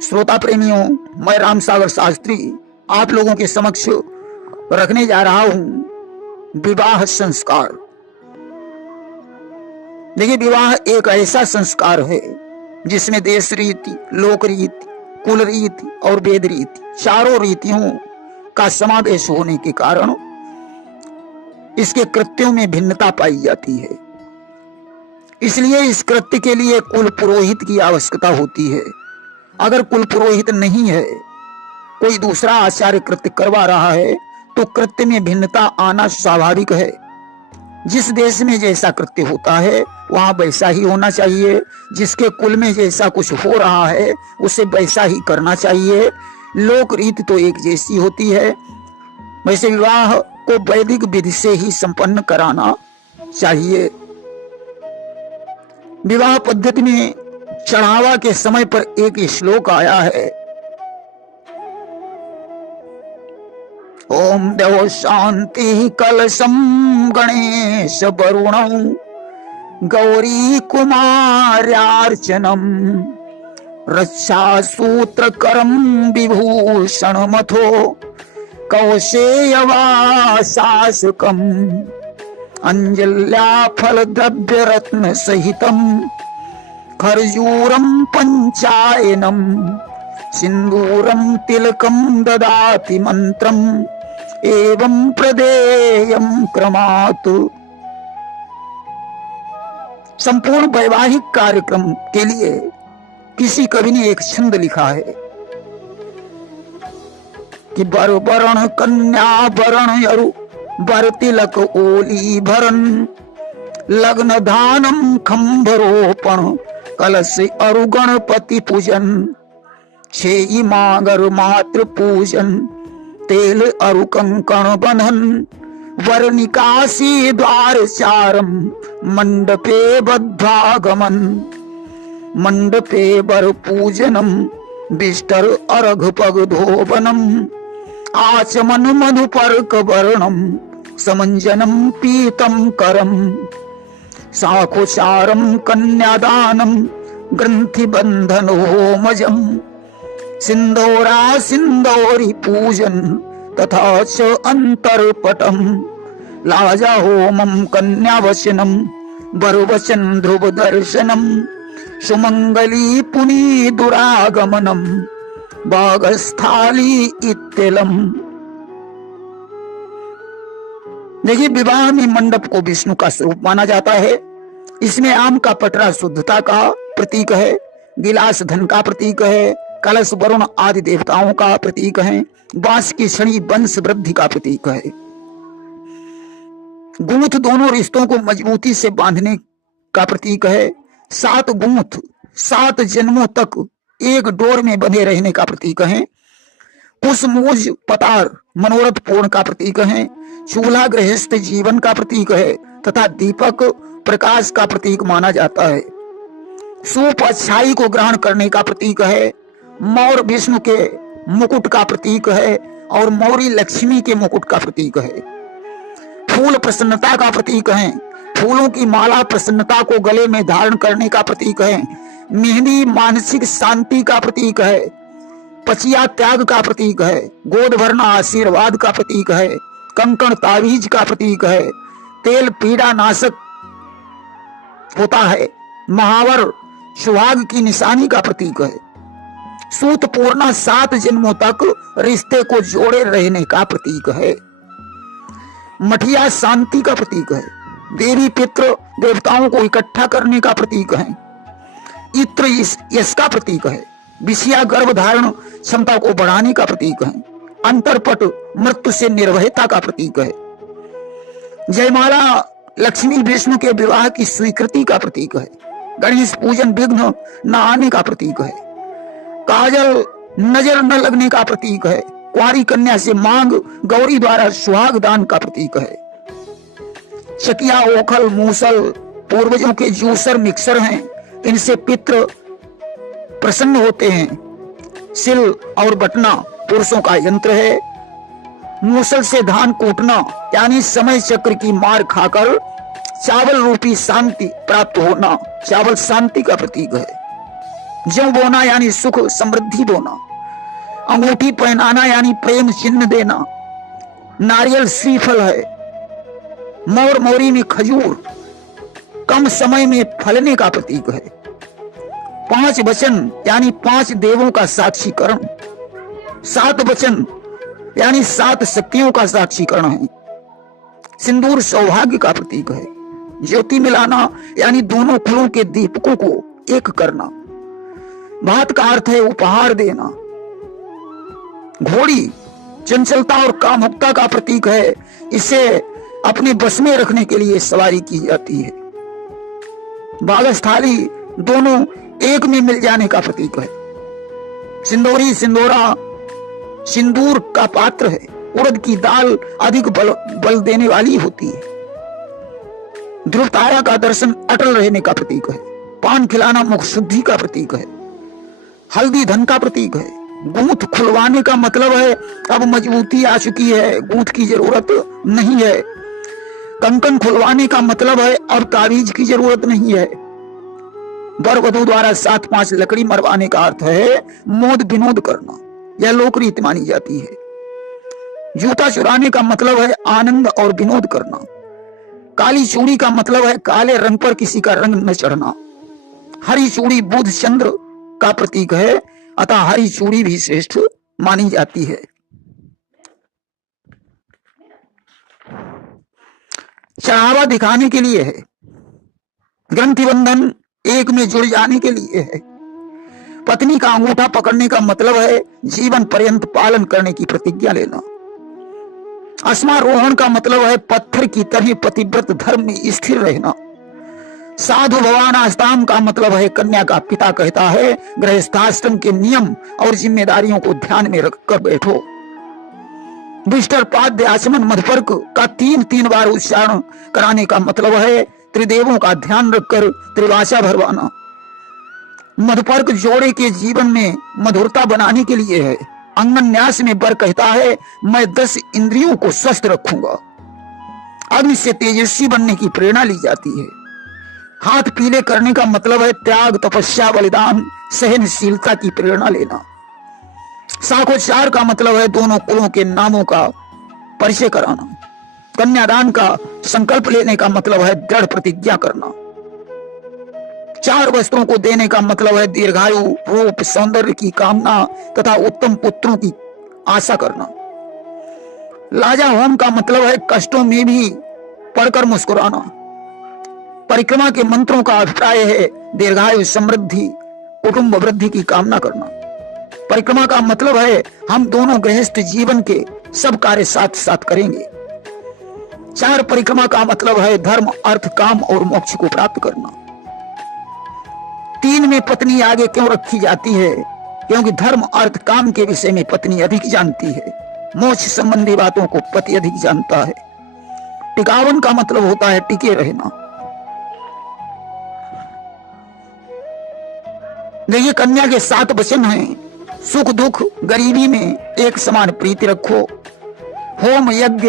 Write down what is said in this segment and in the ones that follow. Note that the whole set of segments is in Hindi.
श्रोता प्रेमियों, मैं राम सागर शास्त्री आप लोगों के समक्ष रखने जा रहा हूं विवाह संस्कार। देखिए, विवाह एक ऐसा संस्कार है जिसमें देश रीति, लोक रीति, कुल रीति और वेद रीति चारों रीतियों का समावेश होने के कारण इसके कृत्यों में भिन्नता पाई जाती है। इसलिए इस कृत्य के लिए कुल पुरोहित की आवश्यकता होती है। अगर कुल पुरोहित नहीं है, कोई दूसरा आचार्य कृत्य करवा रहा है, तो कृत्य में भिन्नता आना स्वाभाविक है। जिस देश में जैसा कृत्य होता है वहां वैसा ही होना चाहिए। जिसके कुल में जैसा कुछ हो रहा है उसे वैसा ही करना चाहिए। लोक रीति तो एक जैसी होती है। वैसे विवाह को वैदिक विधि से ही संपन्न कराना चाहिए। विवाह पद्धति में चढ़ावा के समय पर एक श्लोक आया है, ओम देव शांति कलशम गणेश वरुणं गौरी कुमार्यार्चनम रक्षा सूत्रकरम विभूषण मथो कौशेयवाशासकम अंजल्या फल द्रव्य रत्न सहितम खर्जूरम पंचायनम सिंदूरम तिलकम ददाति मंत्रम एवं प्रदेयम क्रमात्। संपूर्ण वैवाहिक कार्यक्रम के लिए किसी कवि ने एक छंद लिखा है कि बर वरण कन्या वरण अरु बर तिलक ओली भरन लग्न धानम खंभरोपण कलश अरु गणपति पूजन छेई मागर मातृ पूजन तेल अरु कंकण बंधन वर निकासी द्वार चारम मंडपे बद्धागमन मंडपे वर पूजनम बिस्तर अर्घ पग धोबनम आचमन मधुपर्क वर्णम समंजनम पीतम करम साखोचारम कन्यादानम ग्रंथि बंधन होमजम सिंदूरा सिंदूरी पूजन तथा च अंतरपटम लाजा होमम कन्यावचनम वरवचन ध्रुव दर्शनम सुमंगली पुनी दुरागमनम बागस्थाली इत्यलम। देखिए, विवाह में मंडप को विष्णु का स्वरूप माना जाता है। इसमें आम का पटरा शुद्धता का प्रतीक है, गिलास धन का प्रतीक है, कलश वरुण आदि देवताओं का प्रतीक है, बांस की छड़ी वंश वृद्धि का प्रतीक है। गूंथ दोनों रिश्तों को मजबूती से बांधने का प्रतीक है। 7 गूंथ 7 जन्मों तक एक डोर में बंधे रहने का प्रतीक है। कुसमोज पतार मनोरथ पूर्ण का प्रतीक है। चूल्हा गृहस्थ जीवन का प्रतीक है तथा दीपक प्रकाश का प्रतीक माना जाता है। सूप अच्छाई को ग्रहण करने का प्रतीक है। मौर विष्णु के मुकुट का प्रतीक है और मौरी लक्ष्मी के मुकुट का प्रतीक है। फूल प्रसन्नता का प्रतीक है। फूलों की माला प्रसन्नता को गले में धारण करने का प्रतीक है। मेहंदी मानसिक शांति का प्रतीक है। पचिया त्याग का प्रतीक है। गोद भरना आशीर्वाद का प्रतीक है। कंकण तावीज का प्रतीक है। तेल पीड़ा नाशक होता है। महावर सुहाग की निशानी का प्रतीक है। सूत पूर्णा 7 जन्मों तक रिश्ते को जोड़े रहने का प्रतीक है। मठिया शांति का प्रतीक है। देवी पितृ देवताओं को इकट्ठा करने का प्रतीक है। इत्र यश का प्रतीक है। विषया गर्भ धारण क्षमता को बढ़ाने का प्रतीक है। अंतरपट मृत्यु से निर्भयता का प्रतीक है। जयमाला लक्ष्मी विष्णु के विवाह की स्वीकृति का प्रतीक है। गणेश पूजन विघ्न न आने का प्रतीक है। काजल नजर न लगने का प्रतीक है। कुंवारी कन्या से मांग गौरी द्वारा सुहाग दान का प्रतीक है। चकिया ओखल मूसल पूर्वजों के जूसर मिक्सर हैं। इनसे पितृ प्रसन्न होते हैं। सिल और बटना पुरुषों का यंत्र है। मूसल से धान कूटना यानी समय चक्र की मार खाकर चावल रूपी शांति प्राप्त होना चावल शांति का प्रतीक है। जौ बोना यानी सुख समृद्धि बोना, अंगूठी पहनाना यानी प्रेम चिन्ह देना, नारियल श्रीफल है, मोर मोरी में खजूर कम समय में फलने का प्रतीक है, 5 वचन यानी 5 देवों का साक्षीकरण, 7 वचन यानी 7 शक्तियों का साक्षीकरण है, सिंदूर सौभाग्य का प्रतीक है, ज्योति मिलाना यानी दोनों कुलों के दीपकों को एक करना, भात का अर्थ है उपहार देना, घोड़ी चंचलता और कामुकता का प्रतीक है, इसे अपने बस में रखने के लिए सवारी की जाती है, बागस्थाली दोनों एक में मिल जाने का प्रतीक है, सिंदूरी सिंदूरा सिंदूर का पात्र है, उड़द की दाल अधिक बल देने वाली होती है, ध्रुव तारा का दर्शन अटल रहने का प्रतीक है, पान खिलाना मुख शुद्धि का प्रतीक है, हल्दी धन का प्रतीक है, गूंथ खुलवाने का मतलब है अब मजबूती आ चुकी है, गूंथ की जरूरत नहीं है, कंकन खुलवाने का मतलब है अब तावीज की जरूरत नहीं है, वर वधू द्वारा 7-5 लकड़ी मरवाने का अर्थ है मोद विनोद करना, यह लोक रीति मानी जाती है, जूता चुराने का मतलब है आनंद और विनोद करना, काली चूड़ी का मतलब है काले रंग पर किसी का रंग न चढ़ना, हरी चूड़ी बुध चंद्र का प्रतीक है, अतः हरी चूड़ी भी श्रेष्ठ मानी जाती है। चढ़ावा दिखाने के लिए है, ग्रंथि बंधन एक में जुड़ जाने के लिए है, पत्नी का अंगूठा पकड़ने का मतलब है जीवन पर्यंत पालन करने की प्रतिज्ञा लेना, अस्मारोहण का मतलब है पत्थर की तरह पतिव्रत धर्म में स्थिर रहना, साधु भवान आस्ताम का मतलब है कन्या का पिता कहता है गृहस्थाश्रम के नियम और जिम्मेदारियों को ध्यान में रखकर बैठो, विष्टर पाद्य आचमन मधुपर्क का 3-3 बार उच्चारण कराने का मतलब है त्रिदेवों का ध्यान रखकर त्रिवाचा भरवाना, मधुपर्क जोड़े के जीवन में मधुरता बनाने के लिए है, अंगन्यास में वर कहता है मैं 10 इंद्रियों को स्वस्थ रखूंगा, अग्नि से तेजस्वी बनने की प्रेरणा ली जाती है, हाथ पीले करने का मतलब है त्याग तपस्या बलिदान सहनशीलता की प्रेरणा लेना, साखोचार का मतलब है दोनों कुलों के नामों का परिचय कराना, कन्यादान का संकल्प लेने का मतलब है दृढ़ प्रतिज्ञा करना, 4 वस्त्रों को देने का मतलब है दीर्घायु रूप सौंदर्य की कामना तथा उत्तम पुत्रों की आशा करना, लाजा होम का मतलब है कष्टों में भी पढ़कर मुस्कुराना, परिक्रमा के मंत्रों का अभिप्राय है दीर्घायु समृद्धि कुटुंब वृद्धि की कामना करना, परिक्रमा का मतलब है हम दोनों गृहस्थ जीवन के सब कार्य साथ साथ करेंगे, 4 परिक्रमा का मतलब है धर्म अर्थ काम और मोक्ष को प्राप्त करना, 3 में पत्नी आगे क्यों रखी जाती है क्योंकि धर्म अर्थ काम के विषय में पत्नी अधिक जानती है, मोक्ष संबंधी बातों को पति अधिक जानता है, टिकावन का मतलब होता है टिके रहना। देखिए कन्या के 7 वचन हैं, सुख दुख गरीबी में एक समान प्रीति रखो, होम यज्ञ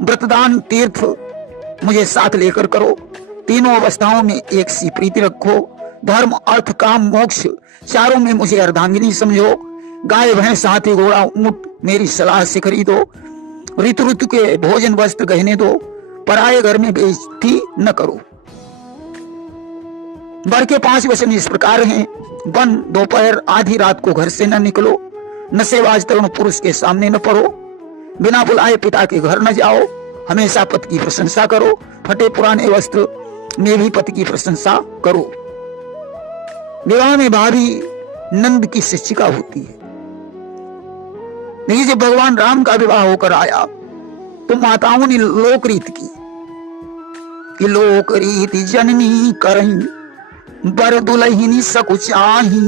व्रतदान तीर्थ मुझे साथ लेकर करो, तीनों अवस्थाओं में एक सी प्रीति रखो, धर्म अर्थ काम मोक्ष चारों में मुझे अर्धांगिनी समझो, गाय भैंस हाथी घोड़ा ऊंट मेरी सलाह से खरीदो, ऋतु ऋतु के भोजन वस्त्र गहने दो, पराये घर में बेइज्जती न करो। वर के 5 वचन इस प्रकार हैं, वन दोपहर आधी रात को घर से न निकलो, नशेबाज तरुण पुरुष के सामने न पड़ो, बिना बुलाए पिता के घर न जाओ, हमेशा पति की प्रशंसा करो, फटे पुराने वस्त्र में भी पति की प्रशंसा करो। विवाह में भाभी नंद की शिक्षिका होती है। नहीं, जब भगवान राम का विवाह होकर आया तो माताओं ने लोक रीत की कि लोक रीति जननी करई बर दुलहिनी सकुचाही,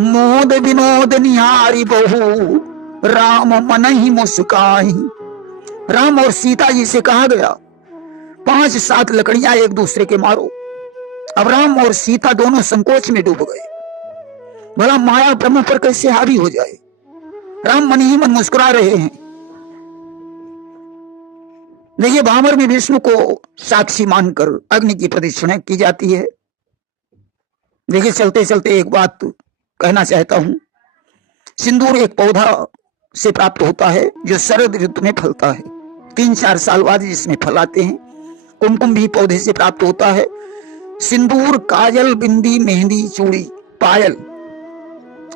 मोद विनोद निहारी बहू राम मन ही मुस्काही। राम और सीता जी से कहा गया 5-7 लकड़ियां एक दूसरे के मारो। अब राम और सीता दोनों संकोच में डूब गए, भला माया ब्रह्म पर कैसे हावी हो जाए। राम मन ही मन मुस्कुरा रहे हैं। देखिए भामर में विष्णु को साक्षी मानकर अग्नि की प्रदक्षिणा की जाती है। देखिए, चलते चलते एक बात कहना चाहता हूं। सिंदूर एक पौधा से प्राप्त होता है जो शरद ऋतु में फलता है। 3-4 साल बाद इसमें फल आते हैं। कुमकुम भी पौधे से प्राप्त होता है। सिंदूर, काजल, बिंदी, मेहंदी, चूड़ी, पायल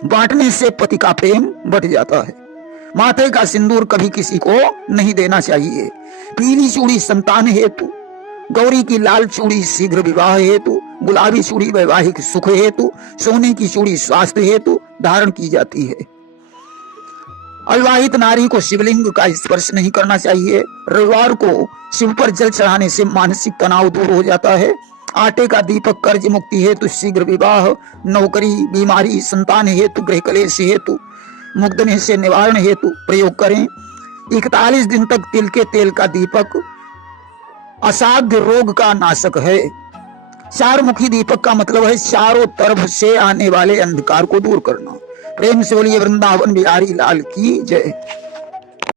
बांटने से पति का प्रेम बढ़ जाता है। माथे का सिंदूर कभी किसी को नहीं देना चाहिए। पीली चूड़ी संतान हेतु, गौरी की लाल चूड़ी शीघ्र विवाह हेतु, गुलाबी चूड़ी वैवाहिक सुख हेतु, सोने की चूड़ी स्वास्थ्य हेतु धारण की जाती है। अविवाहित नारी को शिवलिंग का स्पर्श नहीं करना चाहिए। रविवार को शिव पर जल चढ़ाने से मानसिक तनाव दूर हो जाता है। आटे का दीपक कर्ज मुक्ति हेतु, शीघ्र विवाह, नौकरी, बीमारी, संतान हेतु, गृह कलेश हेतु, मुकदमे से निवारण हेतु प्रयोग करें। 41 दिन तक तिल के तेल का दीपक असाध्य रोग का नाशक है। 4 मुखी दीपक का मतलब है चारों तरफ से आने वाले अंधकार को दूर करना। प्रेम से बोलिए वृंदावन बिहारी लाल की जय।